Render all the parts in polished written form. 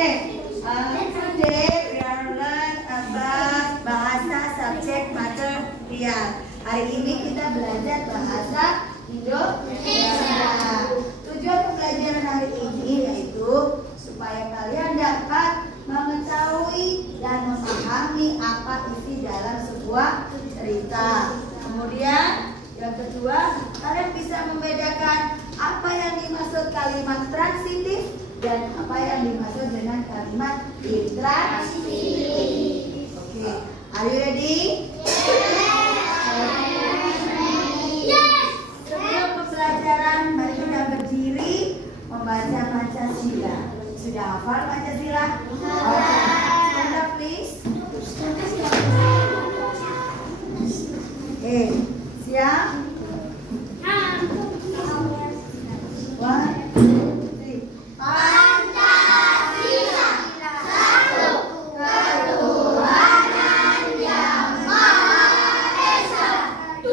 Today we are learn about bahasa subjek material. Hari ini kita belajar bahasa Indonesia. Tujuan pembelajaran hari ini yaitu supaya kalian dapat mengetahui dan memahami apa isi dalam sebuah cerita. Kemudian yang kedua, kalian bisa membedakan apa yang dimaksud kalimat transitif dan apa yang dimaksud dengan kalimat intransitif. Oke, are you ready? Yes. Sebelum pembelajaran, mari kita berdiri membaca Pancasila. Sudah hafal Pancasila? Stand up please. Oke, siap? 1, 2, 3. Pancasila, satu ketuhanan yang Maha Esa, 2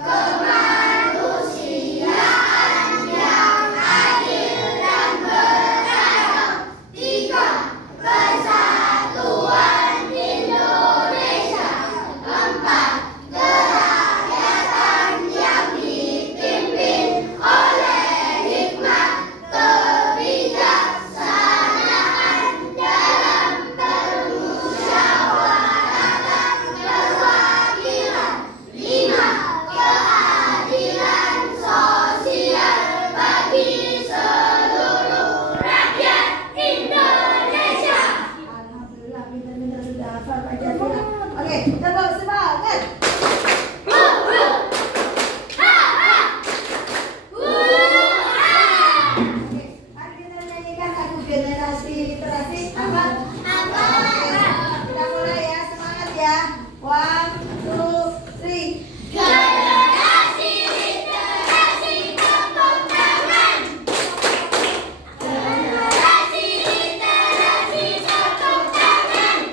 kemanusiaan yang adil dan beradab, 3 persatuan Indonesia, 4 kerakyatan yang dipimpin oleh hikmat kebijaksanaan dalam permusyawaratan perwakilan, 5 keadilan sosial bagi seluruh rakyat Indonesia. Alhamdulillah, benar-benar sudah hafal Pancasila. Oke, tepuk semangat. Generasi literasi apa? Kita mulai ya, semangat ya. 1, 2, 3. Generasi literasi tepuk tangan. Generasi literasi tepuk tangan.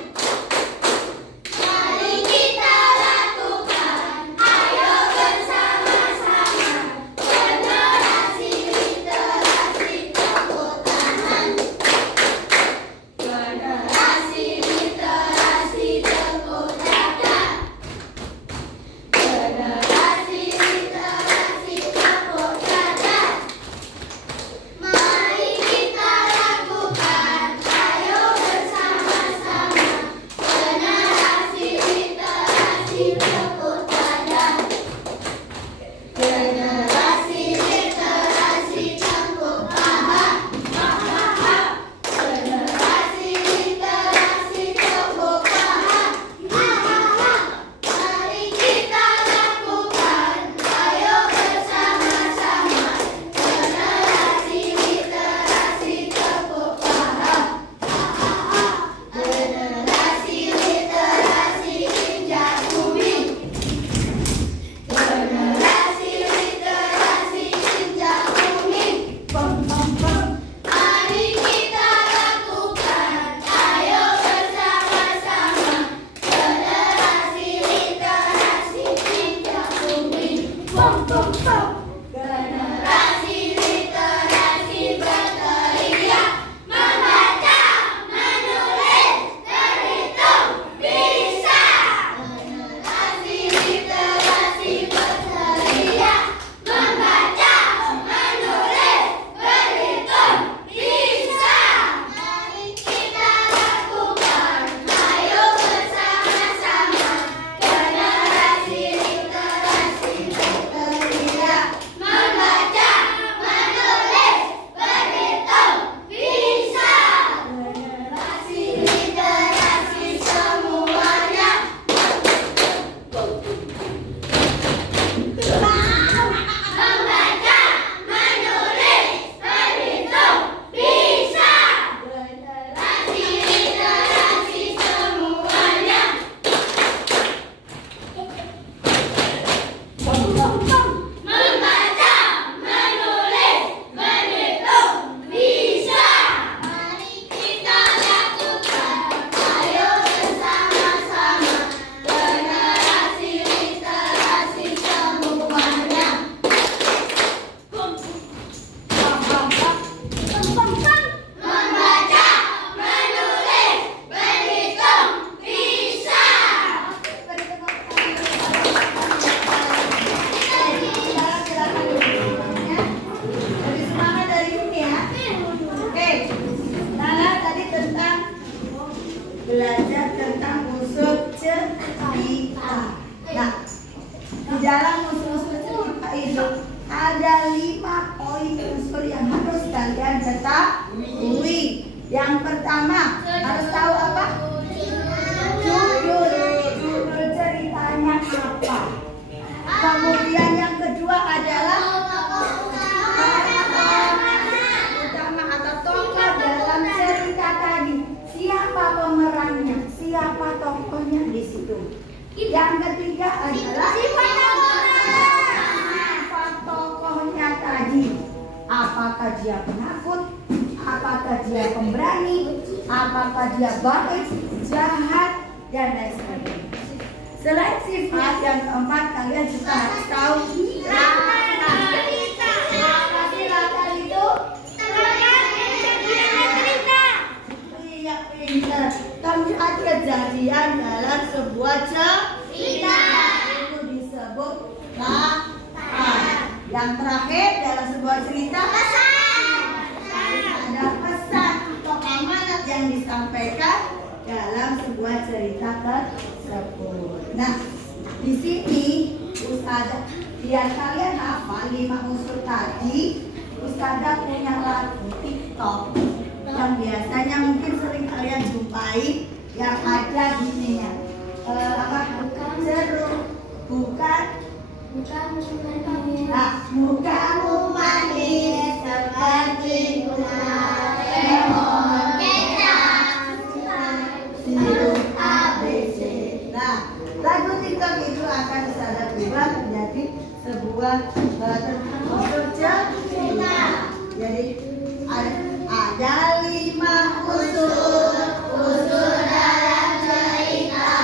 Mari kita lakukan, ayo bersama-sama. Generasi literasi tepuk tangan. Generasi literasi tepuk tangan. Generasi literasi tepuk tangan. Mari kita lakukan, ayo bersama-sama. Generasi literasi tepuk tangan. Generasi literasi tepuk tangan. Generasi literasi tepuk tangan. Mari kita lakukan, ayo bersama-sama. Generasi literasi tepuk tangan. Generasi literasi injak bumi. Generasi literasi injak bumi. Mari kita lakukan, ayo bersama-sama. Generasi literasi injak bumi. Generasi literasi berteriak, membaca, menulis, berhitung, bisa. Generasi literasi berteriak, membaca, menulis, berhitung, bisa. Mari kita lakukan, ayo bersama-sama. Generasi literasi berteriak. ada 5 poin unsur yang harus kalian ketahui. Yang pertama harus tahu apa? Judul ceritanya apa. Kemudian yang kedua adalah utama atau tokoh dalam cerita tadi. Siapa pemerannya? Siapa tokohnya di situ? Yang ketiga adalah sifat tokohnya tadi. Apakah dia penakut? Apakah dia pemberani? Apakah dia baik, jahat, dan lain sebagainya. Selain sifat, yang keempat kalian juga harus tahu latar. Apa sih latar itu? Iya, pintar. Tempat kejadian dalam sebuah cerita itu disebut latar. Yang terakhir dalam sebuah cerita ada pesan atau amanat yang disampaikan dalam sebuah cerita tersebut. Nah, di sini Ustazah biar kalian hafal 5 unsur tadi, Ustazah punya lagu TikTok yang biasanya mungkin sering kalian jumpai yang ada gininya. Apa? Seru, bukan mukamu manis seperti bunga lemon kecap sirup ABC. Nah, lagu TikTok itu akan Ustazah ubah menjadi sebuah unsur cerita. Jadi ada 5 unsur dalam cerita.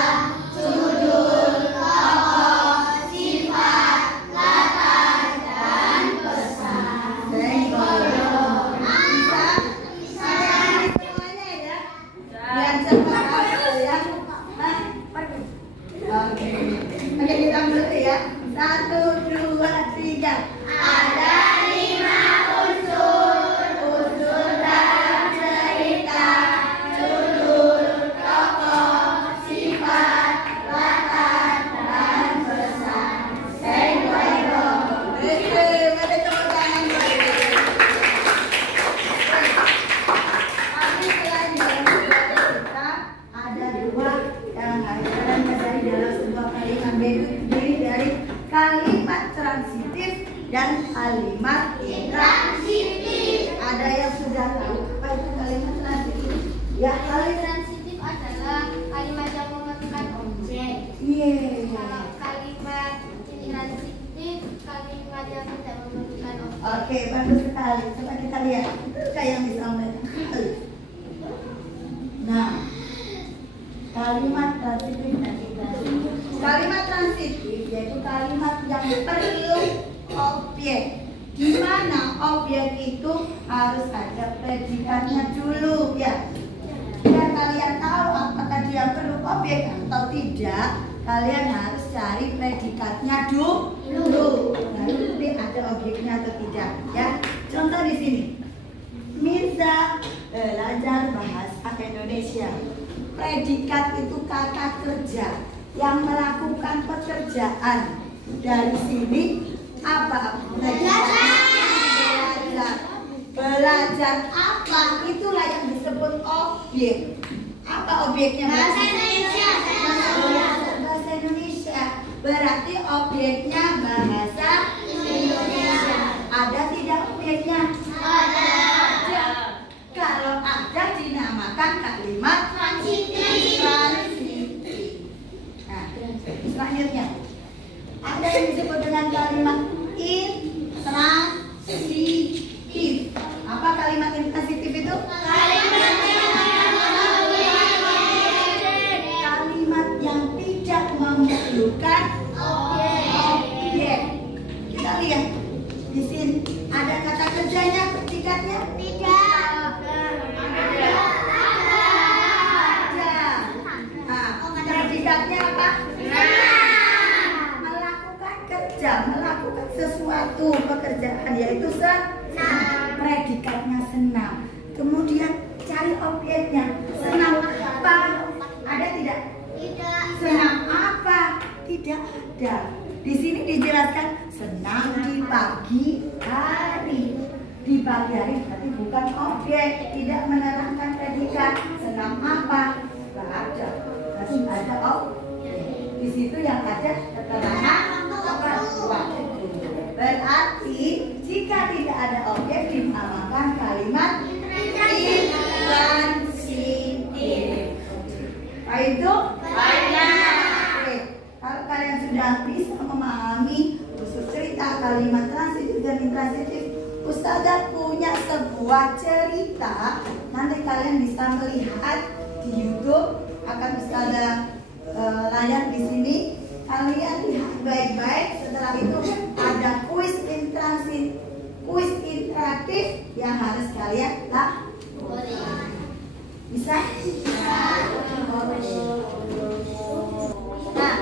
Judul, tokoh, sifat, latar, dan pesan. Bisa semuanya ya. Biar cepat ya. Oke, kita mulai ya. 1, 2, 3. Ada 5 unsur dalam cerita. Judul, tokoh, sifat, latar, dan pesan. Ada tepuk tangan. Tapi selain dalam sebuah cerita, ada 2 yang harus kalian pelajari dalam sebuah kalimat, terdiri dari kalimat transitif dan kalimat intransitif. Ada yang sudah tahu apa itu kalimat transitif? Ya, kalimat Transitif adalah kalimat yang menentukan objek. Kalau kalimat intransitif, kalimat yang tidak menentukan objek. Oke, bagus sekali. Coba kita lihat. Itu yang bisa membedakan. Nah, kalimat transitif dan intransitif. Kalimat transitif yaitu kalimat yang perlu objek, di mana objek itu harus ada predikatnya dulu ya. Biar kalian tahu apakah dia perlu objek atau tidak, kalian harus cari predikatnya dulu. Lalu nanti ada objeknya atau tidak ya. Contoh di sini, Mirza belajar bahasa Indonesia. Predikat itu kata kerja yang melakukan pekerjaan. Dari sini apa? Belajar apa? Itulah yang disebut objek. Apa objeknya? Bahasa Indonesia. Bahasa Indonesia. Berarti objeknya bahasa Indonesia. Ada tidak objeknya? Ada. Kalau ada dinamakan kalimat transitif. Nah, selanjutnya ada yang disebut dengan kalimat intransitif. Apa kalimat intransitif itu? Kalimat yang tidak memerlukan objek. Kita lihat di sini ada kata kerjanya, predikatnya? Tidak. Predikatnya apa? Melakukan kerja, melakukan sesuatu pekerjaan, yaitu senam. Predikatnya senam. Kemudian cari objeknya. Senam apa? Ada tidak? Tidak. Senam apa? Tidak ada. Di sini dijelaskan senam di pagi di pagi hari berarti bukan objek, tidak menerangkan predikat. Senam apa? Gak ada. Berarti ada objek. Di situ yang ada keterangan apa? Waktu. Berarti jika tidak ada objek dinamakan kalimat intransitif. Apa itu? Oke. Kalau kalian sudah bisa memahami unsur cerita, kalimat transitif dan intransitif, Ustazah punya sebuah cerita. Nanti kalian bisa melihat di YouTube, akan Ustazah layar di sini. Kalian lihat baik-baik. Setelah itu ada kuis interaktif yang harus kalian lakukan. Bisa? Nah,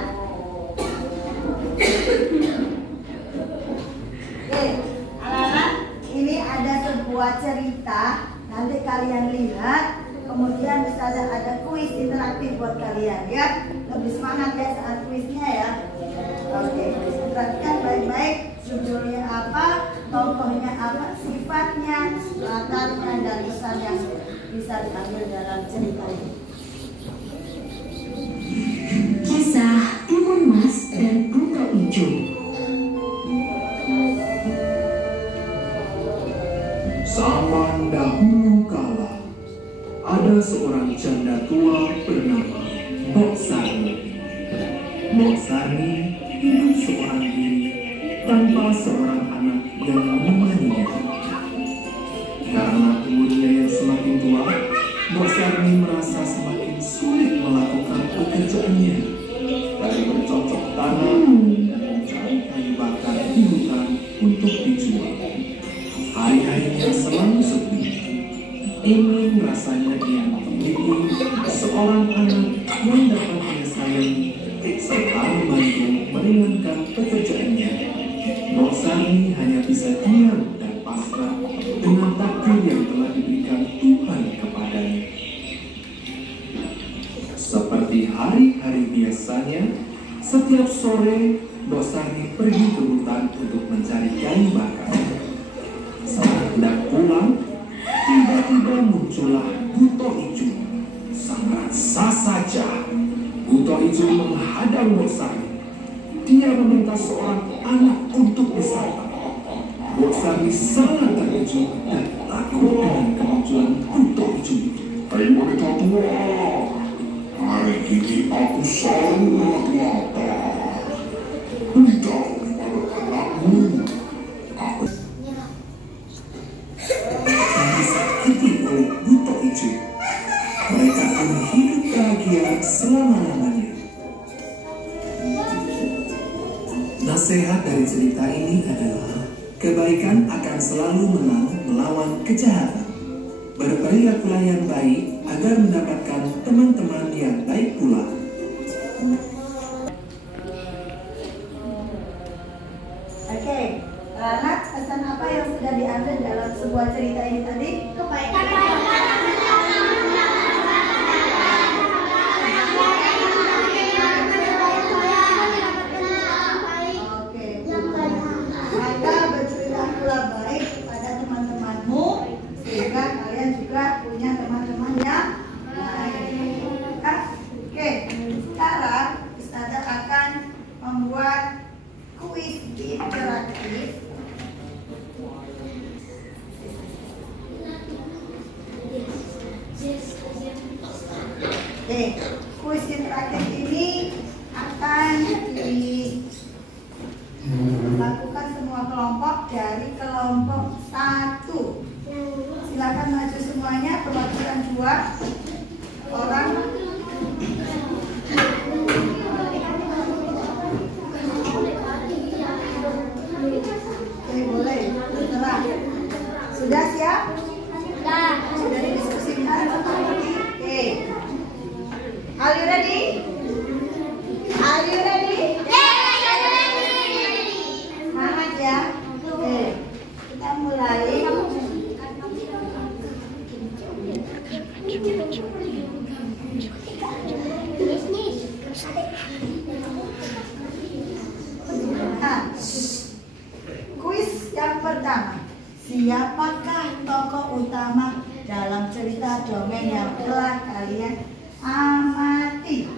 anak-anak, ini ada sebuah cerita. Nanti kalian lihat. Kemudian Ustazah ada kuis interaktif buat kalian ya. Lebih semangat ya saat kuisnya ya. Oke, perhatikan baik-baik. Judulnya apa, tokohnya apa, sifatnya, latarnya, dan pesan yang bisa diambil dalam cerita ini. Kisah Timun Mas dan Buto Ijo. Zaman dahulu kala, ada seorang janda tua bernama Mbok Sarni. Mbok Sarni hidup seorang diri tanpa seorang anak yang menemaninya. Karena umurnya yang semakin tua, Mbok Sarni merasa semakin sulit melakukan pekerjaannya, dari bercocok tanam dan mencari kayu bakar di hutan untuk dijual. Hari-harinya selalu sepi. Ingin rasanya ia memiliki seorang anak yang dapat ia sayangi serta membantu meringankan pekerjaannya. Mbok Sarni hanya bisa diam dan pasrah dengan takdir yang telah diberikan Tuhan kepadanya. Seperti hari-hari biasanya, setiap sore Mbok Sarni pergi ke hutan untuk mencari kayu bakar. Saat hendak pulang, tiba-tiba muncullah Buto Ijo, sang raksasa jahat. Buto Ijo menghadang Mbok Sarni. Dia meminta seorang anak untuk disantap. Mbok Sarni sangat terkejut dan takut dengan kemunculan Buto Ijo. Hai wanita tua, hari ini aku sangat lapar. Beritahu kepada anakmu. Aku Disakiti oleh Buto Ijo, mereka pun hidup bahagia selama-lamanya. Nasihat dari cerita ini adalah kebaikan akan selalu menang melawan kejahatan. Berperilakulah yang baik agar mendapatkan teman-teman yang baik pula. Oke, anak, pesan apa yang sudah diambil dalam sebuah cerita ini tadi? Kebaikan. Oke, maka berperilakulah baik kepada teman-temanmu sehingga kalian juga punya teman-teman yang baik. Oke, sekarang Ustazah akan membuat kuis interaktif. Oke, kuis interaktif ini akan dilakukan semua kelompok dari kelompok 1. Silakan maju semuanya, perwakilan 2 orang. Oke, boleh. Terserah. Sudah siap? Sudah didiskusikan? Oke. Are you ready? Are you ready? Semangat ya. Oke. Kita mulai. Nah, kuis yang pertama. siapakah tokoh utama dalam cerita dongeng yang telah kalian amati?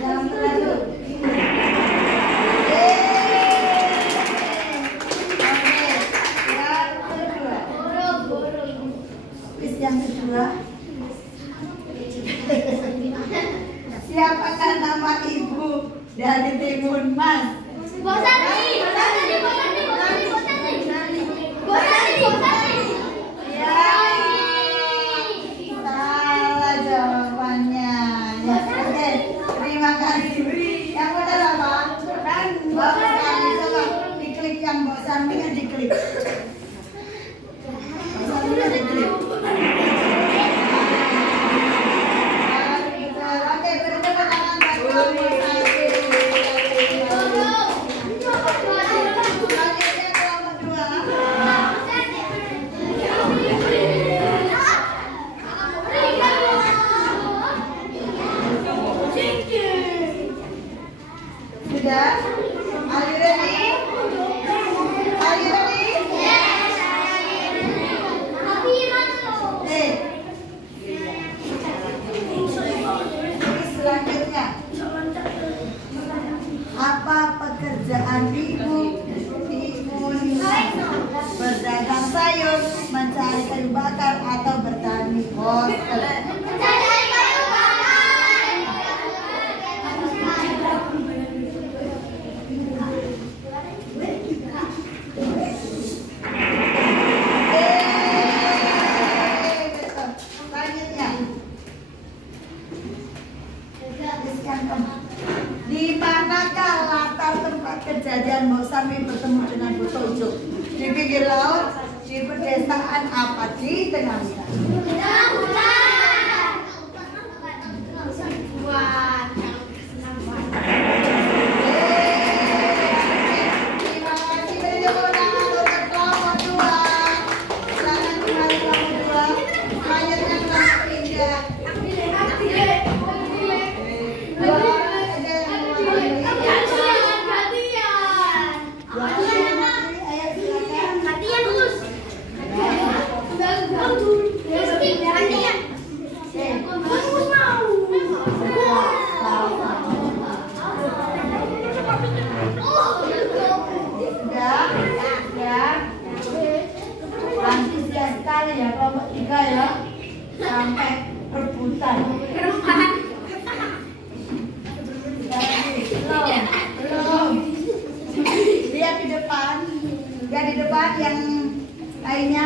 Jangan terlalu. Yang kedua, siapakah nama ibu dari Timun Mas? Bosani. Ya, salah jawabannya. Ya, oke, terima kasih. Yang benar apa? Bosani, coba diklik yang Bosani kan diklik. Bosani kan diklik. Sudah? Are you ready? Are you ready? Yes. Selanjutnya, apa pekerjaan ibu Timun Mas? Berdagang sayur, mencari kayu bakar, atau bertani wortel? Di manakah latar tempat kejadian Mbok Sami bertemu dengan Bu Tojo? Di pinggir laut, di pedesaan, apa di tengah hutan? Terima kasih, beri tepuk tangan untuk kelompok 2. Silakan kembali kelompok 2. Selanjutnya kelompok 3. Antusias sekali ya kelompok 3 ya, sampai rebutan. Belum. Lihat di depan yang lainnya.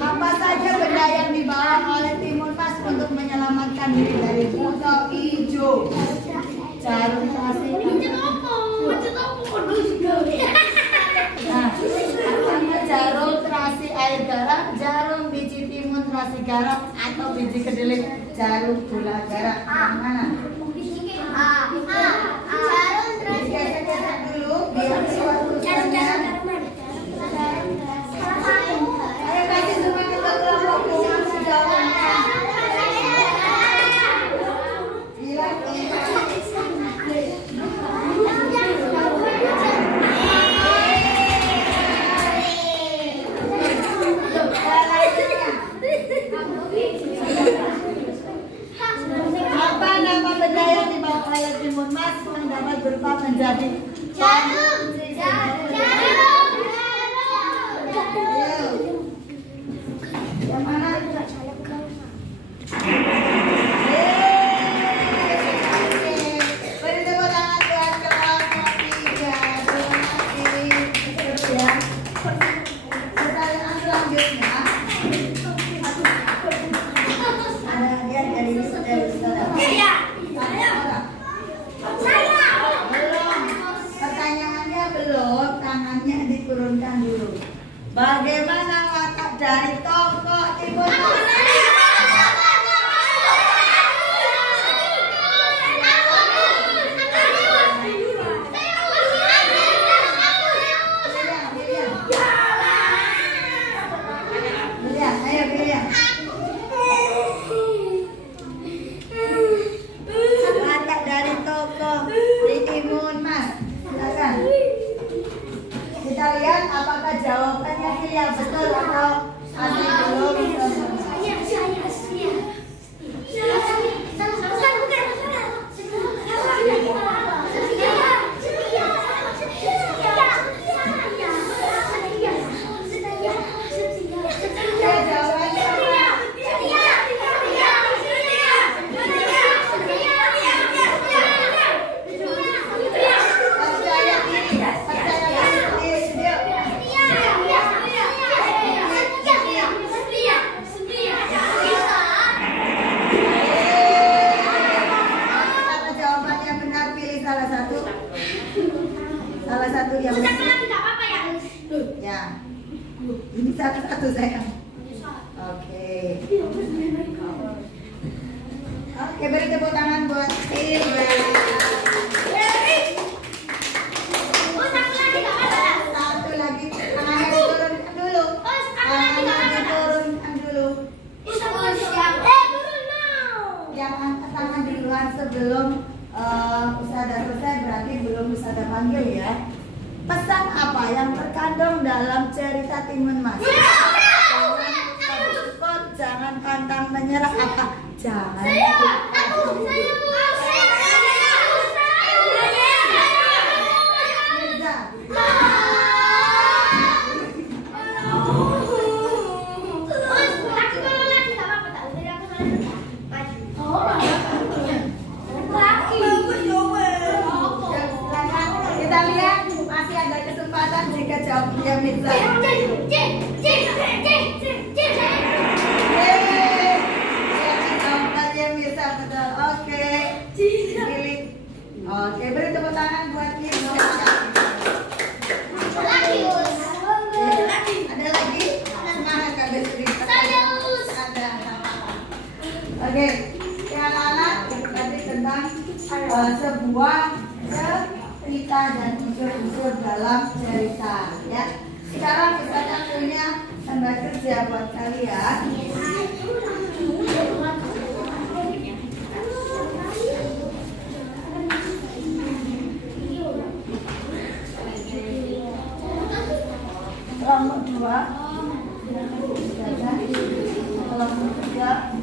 Apa saja benda yang dibawa oleh Timun Mas untuk menyelamatkan diri dari buto hijau? Jarum terasi. Nah, jarum terasi air garam, jarum biji timun terasi garam, atau biji kedelai jarum gula garam. Yang mana? Jarum terasi Gesek-gesek dulu biar suatu tulisannya. Ayo kasih semangat untuk kelompok masih jawabannya. Bilang apa nama benda yang dibawa oleh Timun Mas yang dapat berubah menjadi Jarum. Ayo. Yang mana? Beri tepuk tangan buat kelompok 3. Terima kasih. Ya. Pertanyaan selanjutnya. Ada lihat dari saudara. Belum. Pertanyaannya belum. Tangannya diturunkan dulu. Bagaimana watak dari tokoh Timun Mas? Watak dari tokoh di Timun Mas. Salah satu yang Usahakan lagi nggak apa-apa ya. ya. Ini satu-satu sayang. Oke. Oke, beri tepuk tangan buat Silva. Usahakan lagi nggak apa-apa. Satu lagi, tangannya diturunkan dulu. Tangannya diturunkan dulu. Yang angkat tangan duluan sebelum Ustazah selesai, berarti belum Ustazah panggil ya. Pesan apa yang terkandung dalam cerita Timun Mas? Jangan pantang menyerah. Jangan. Kita lihat masih ada kesempatan jika jawabnya Mirza. Jawabannya Mirza betul. Oke. Pilih. Oke, beri tepuk tangan buat Mirza. Ada lagi? Semangat Kak Bestri. Ada. Oke. Ya anak-anak, tadi tentang sebuah cerita dan unsur-unsur dalam cerita ya. Sekarang kita punya tanda kerja buat kalian. Kelompok 2 kelompok 3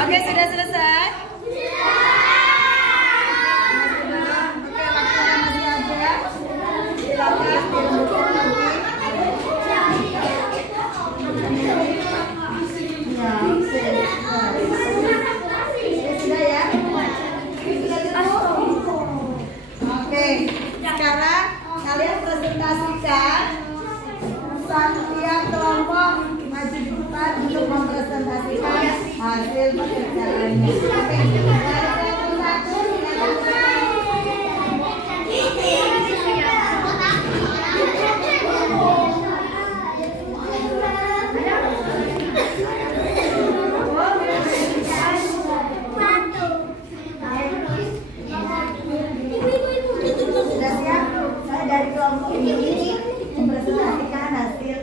Oke, sudah selesai? Oke, waktunya masih ada. Silakan dilanjutkan lagi. Ya, oke. Sudah ya? Sudah cukup? Oke, sekarang kalian presentasikan tiap kelompok maju di depan untuk mempresentasikan hasil pekerjaannya. Oke, dari kelompok 1 silakan. Sudah siap? Saya dari kelompok ini mempresentasikan hasil.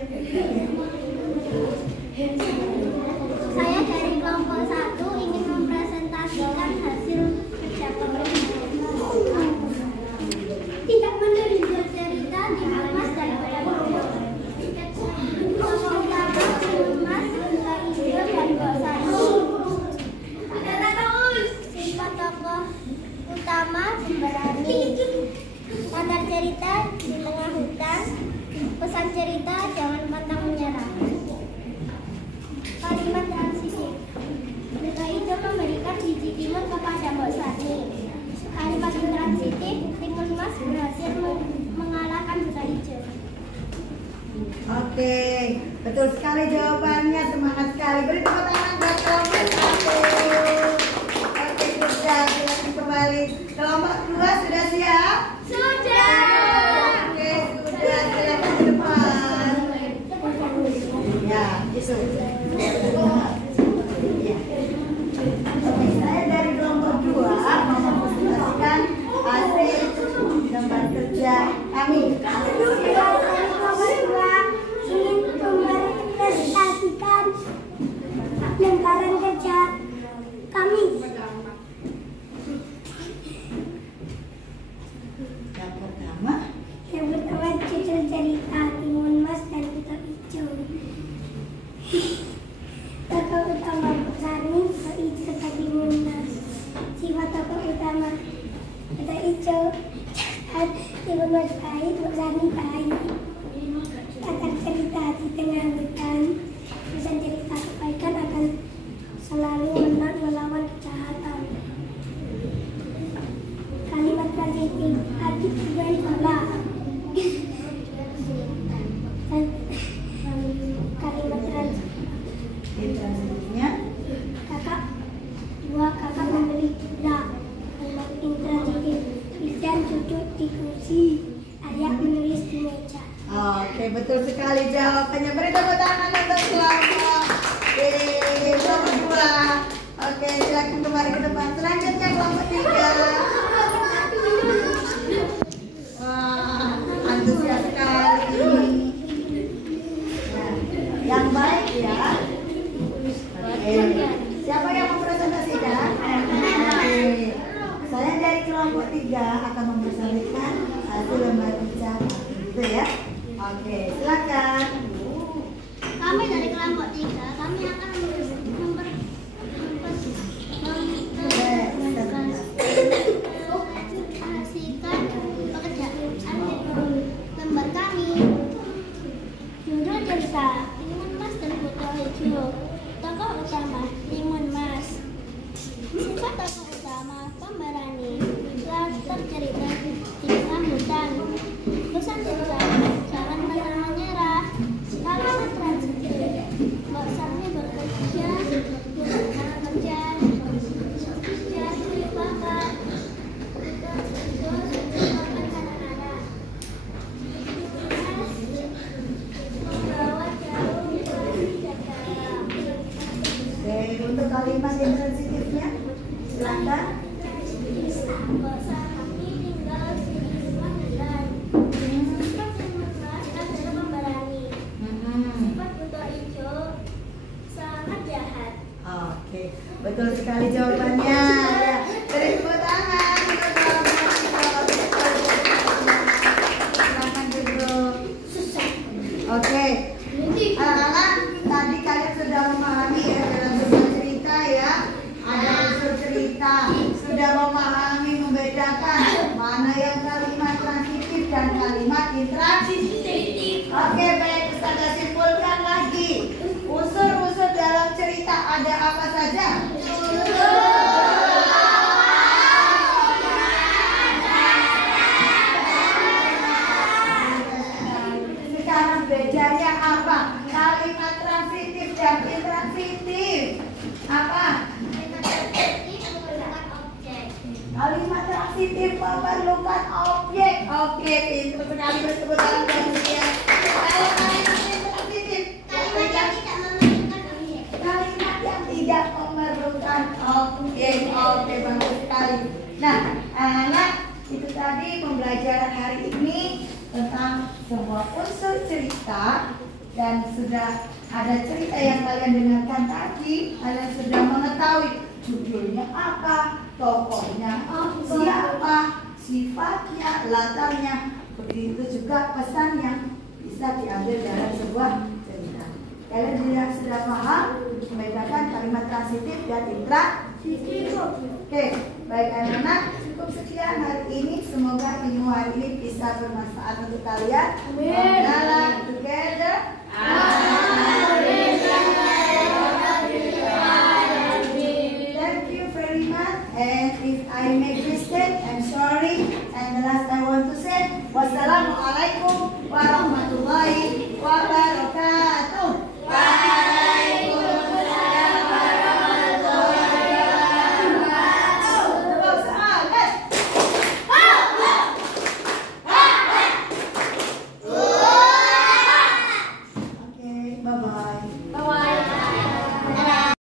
Saya dari kelompok 1 ingin mempresentasikan hasil kerja kelompok. Tidak menerima cerita di Mas dan Kelompok pertama Mas, Indo dan Bosan. Sifat tokoh utama pemberani. Latar cerita di tengah hutan. Pesan cerita jangan pantang menyerah. Kalimat transitif. Berita itu memberikan biji timun kepada Mbok Sani. Kalimat transitif, Timun Mas berhasil mengalahkan buta hijau. Oke, betul sekali jawabannya, semangat sekali. Beri tepuk tangan buat kelompok 1. Oke, sudah, silakan kembali. Kelompok 2 sudah siap? Sudah. Oke, sudah, silakan ke depan. Ya, itu. Ya. Oke, saya dari kelompok 2 mau mempresentasikan hasil gambar kerja kami. Ingin mempresentasikan Tokoh utama Sani Ijo Timun Mas. Sifat tokoh utama ada Ijo jahat, Timun Mas baik, Sani baik. Akan cerita di tengah hutan, bisa cerita kebaikan akan selalu menang melawan kejahatan. Kalimat positif adik bukan bola. Kalimat Transitifnya kakak membeli gula. Kalimat intransitif Bidan duduk di kursi, Arya menulis di meja. Oke, betul sekali jawabannya. Beri tepuk tangan untuk kelompok nomor 2. Oke, silakan kembali ke depan. Selanjutnya kelompok 3. Wah, antusias sekali. Nah, yang baik ya. Oke, siapa yang mau presentasikan? Oke, saya dari kelompok 3 akan mempresentasikan hasil lembar bicara, gitu ya. Oke, silakan. Kami dari kelompok 3, kami akan mempresentasikan pekerjaan lembar kami. Judul cerita Timun Mas dan Buto Hijau. Tokoh utama Timun Mas. Sifat tokoh utama pemberani. Latar cerita di tengah hutan. Pesan cerita jangan pernah menyerah. Kalimat transitif Mbak Sani bekerja cari bakat. Itu anak-anak. Membawa jauh dari Jakarta. Oke, untuk kalimat yang sensitifnya, silakan. Mbak Sani tinggal di rumah dan sifat Timun Mas adalah pemberani. Sifat Buto Hijau sangat jahat. Oke, betul sekali jawabannya. Ya, beri tepuk tangan untuk kelompok 3. Silakan duduk. Oke, anak-anak, tadi kalian sudah memahami ya dalam sebuah cerita ya. Ada unsur cerita, sudah memahami membedakan mana yang kalimat transitif dan kalimat intransitif. Oke, baik, kita simpulkan lagi. Unsur-unsur dalam cerita ada apa saja? Sekarang bedanya apa? Kalimat transitif dan intransitif. Apa? Kalimat transitif memerlukan objek. Oke, pintar sekali, bertepuk tangan untuk dia. Kalau kalimat intransitif, kalimat yang tidak memerlukan objek. Oke, bagus sekali. Nah, anak, itu tadi pembelajaran hari ini tentang sebuah unsur cerita. Dan sudah ada cerita yang kalian dengarkan tadi. Kalian sudah mengetahui judulnya apa, tokohnya siapa, sifatnya, latarnya. Begitu juga pesan yang bisa diambil dalam sebuah cerita. Kalian sudah paham membedakan kalimat transitif dan intransitif. Oke, baik anak-anak, cukup sekian hari ini. Semoga ilmu hari ini bisa bermanfaat untuk kalian. Dalam together. Thank you very much. And if I make mistake, I'm sorry. And the last I want to say, wassalamualaikum warahmatullahi wabarakatuh.